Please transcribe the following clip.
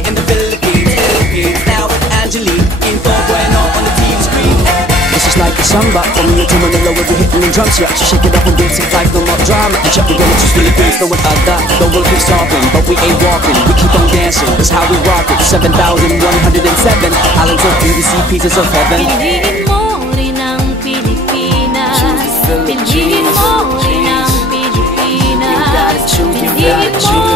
Money in the Philippines. Now with Angelique in full bueno on the TV screen. This is like a samba, from here to Manila we'll be hitting the drum scratch. Shake it up and beats it like no more drama. And check again, it's just Philippines, no one that. No one keeps talking, but we ain't walking. We keep on dancing, that's how we rock it. 7,107 islands of BBC, pieces of heaven. Piliin mo rin ang Pilipinas. Piliin mo rin ang Pilipinas. Piliin mo